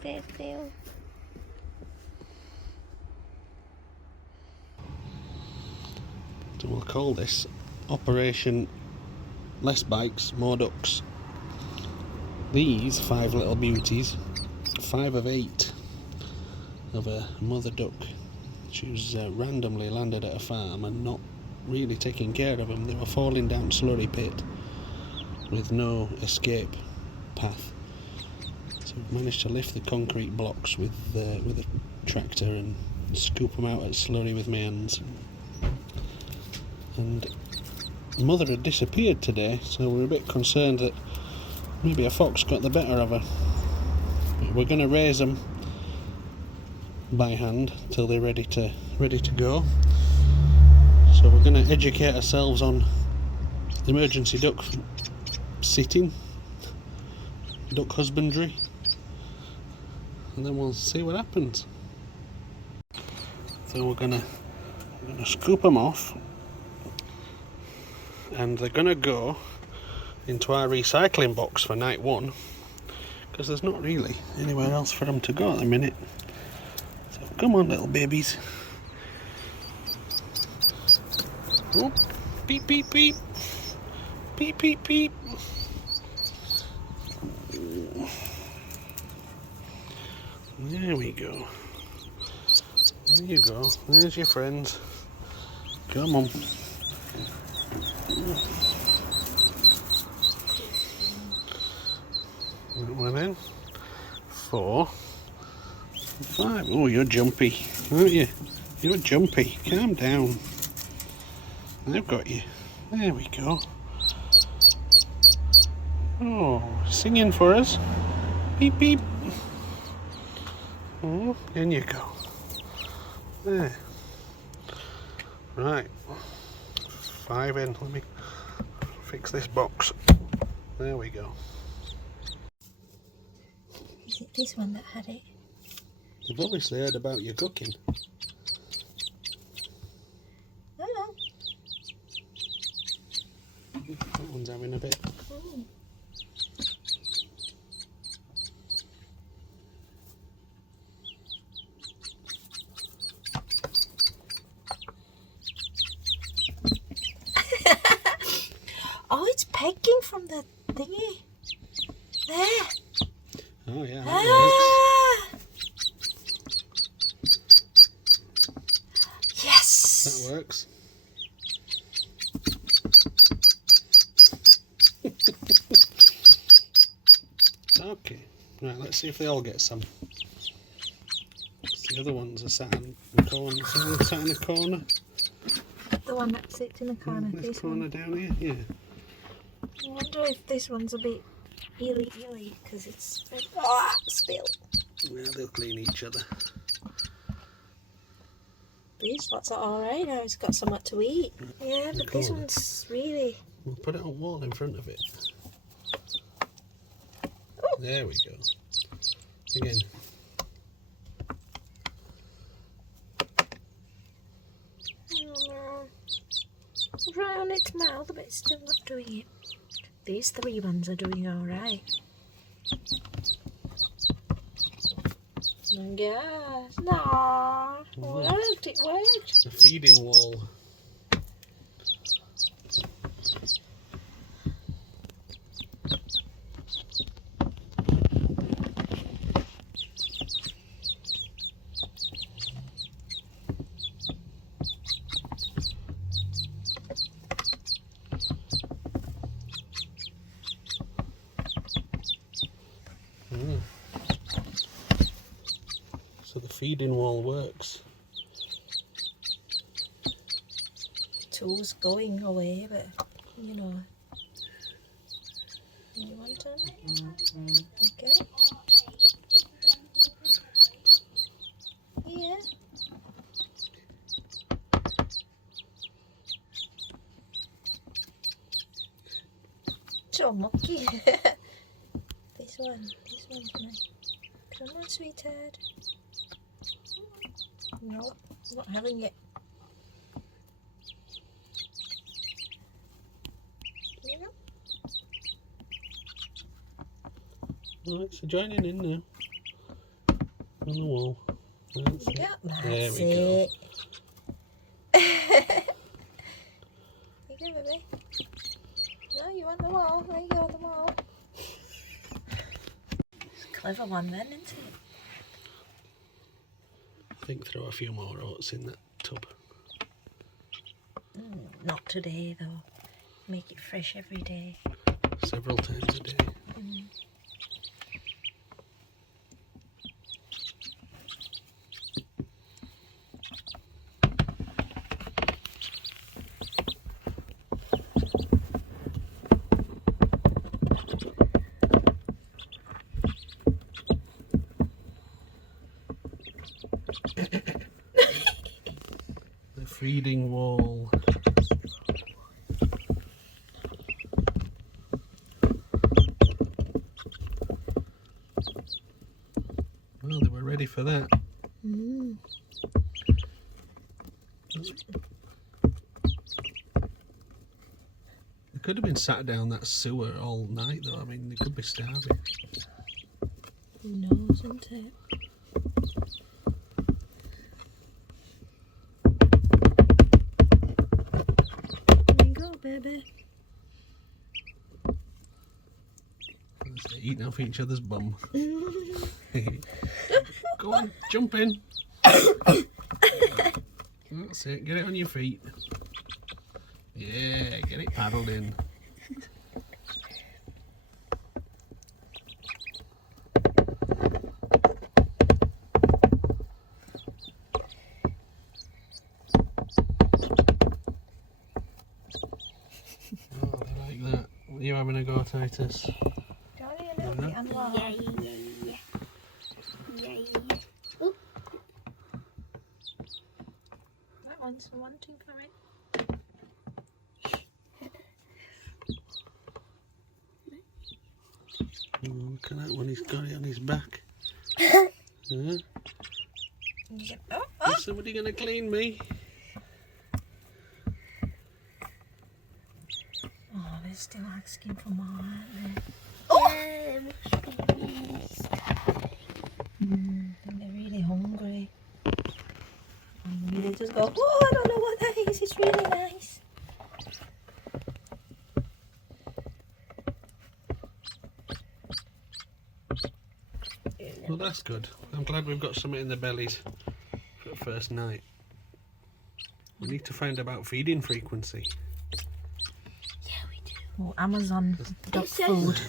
Stay still. So we'll call this Operation Less Bikes, More Ducks. These 5 little beauties, 5 of 8 of a mother duck. She was randomly landed at a farm and not really taking care of them. They were falling down slurry pit with no escape path. So we've managed to lift the concrete blocks with a tractor and scoop them out at slurry with my hands. And mother had disappeared today, so we're a bit concerned that maybe a fox got the better of her. But we're going to raise them by hand till they're ready to go. So we're going to educate ourselves on emergency duck sitting, duck husbandry, and then we'll see what happens. So we're going to scoop them off, and they're going to go into our recycling box for night 1, because there's not really anywhere else for them to go at the minute. So come on, little babies. Oh, beep beep beep, beep beep beep. There we go. There you go. There's your friends. Come on. That one in. 4, 5. Oh, you're jumpy, aren't you? You're jumpy. Calm down. I've got you. There we go. Oh, singing for us. Beep beep. Oh, in you go. There. Right. 5 in. Let me fix this box. There we go. Is it this one that had it? They've obviously heard about your cooking. Oh. That one's having a bit. Oh. Oh, it's pegging from the thingy. There. Oh yeah, that works. Yes. That works. Okay, right, let's see if they all get some. The other ones are sat in the corner. Sat in the corner. The one that sits in the corner. This one. corner down here, yeah. I wonder if this one's a bit illy because it's spill. Well, they'll clean each other. These lots are alright now. It's got something to eat. Yeah, but this one's really. We'll put it on wall in front of it. Oh. There we go. Again. Right on its mouth, but it's still not doing it. These 3 ones are doing alright. Yes. No. It worked. A feeding wall. So the feeding wall works. Two's going away, but you know. You want to? Okay. Yeah. So mucky. This one's nice. Come on, sweetheart. No, not having it. Yeah. Alright, so joining in now. on the wall. That's it. Yeah, There that's we go. it. You go, baby. No, you want the wall. There you go, the wall. It's a clever one then, isn't it? I think throw a few more oats in that tub. Not today though. Make it fresh every day. Several times a day. The feeding wall. Well, they were ready for that. They could have been sat down that sewer all night though. I mean, they could be starving. Who knows, isn't it? There you go, baby. They're eating off each other's bum. Go on, jump in. That's it, get it on your feet. Yeah, get it paddled in. Oh, they like that. What are you having a go, Titus? Johnny, a little bit on the wall. Yay. That one's wanting for it. Oh, look at that one, he's got it on his back. Yep. Oh, Is somebody going to clean me? oh, they're still asking for more, aren't they? Yeah, mushrooms. I think they're really hungry. And they just go, oh, I don't know what that is. It's really nice. Well, that's good. I'm glad we've got something in their bellies for the first night. We need to find about feeding frequency. Yeah, we do. Oh, Amazon dog says- food.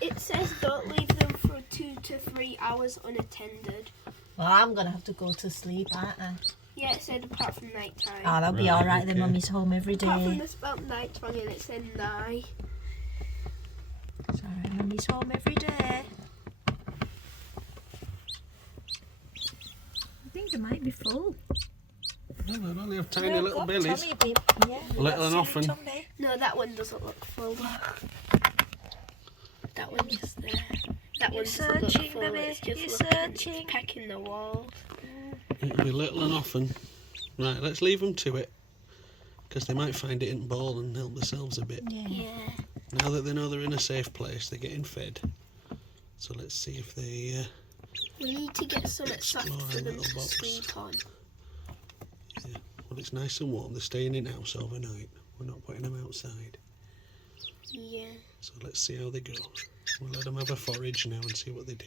It says don't leave them for 2 to 3 hours unattended. Well, I'm going to have to go to sleep, aren't I? Yeah, it said apart from night time. Oh, that'll be Right, alright then. okay. Mummy's home every Apart from day. the spelt night one, and it said night. It's alright, Mummy's home every day. I think they might be full. Well, they only have tiny Yeah, little got bellies. tummy bit, yeah, Little and got often. tummy. No, that one doesn't look full. That one just there. That You're one doesn't look searching, full. baby. It's just You're looking, searching. pecking the wall. It'll be little and often. Right, let's leave them to it. Because they might find it in bowl and help themselves a bit. Yeah. Yeah. Now that they know they're in a safe place, they're getting fed. So let's see if they... We need to get something soft Explore for a them little to box. sleep on. Well, it's nice and warm. They're staying in house overnight. We're not putting them outside. Yeah. So let's see how they go. We'll let them have a forage now and see what they do.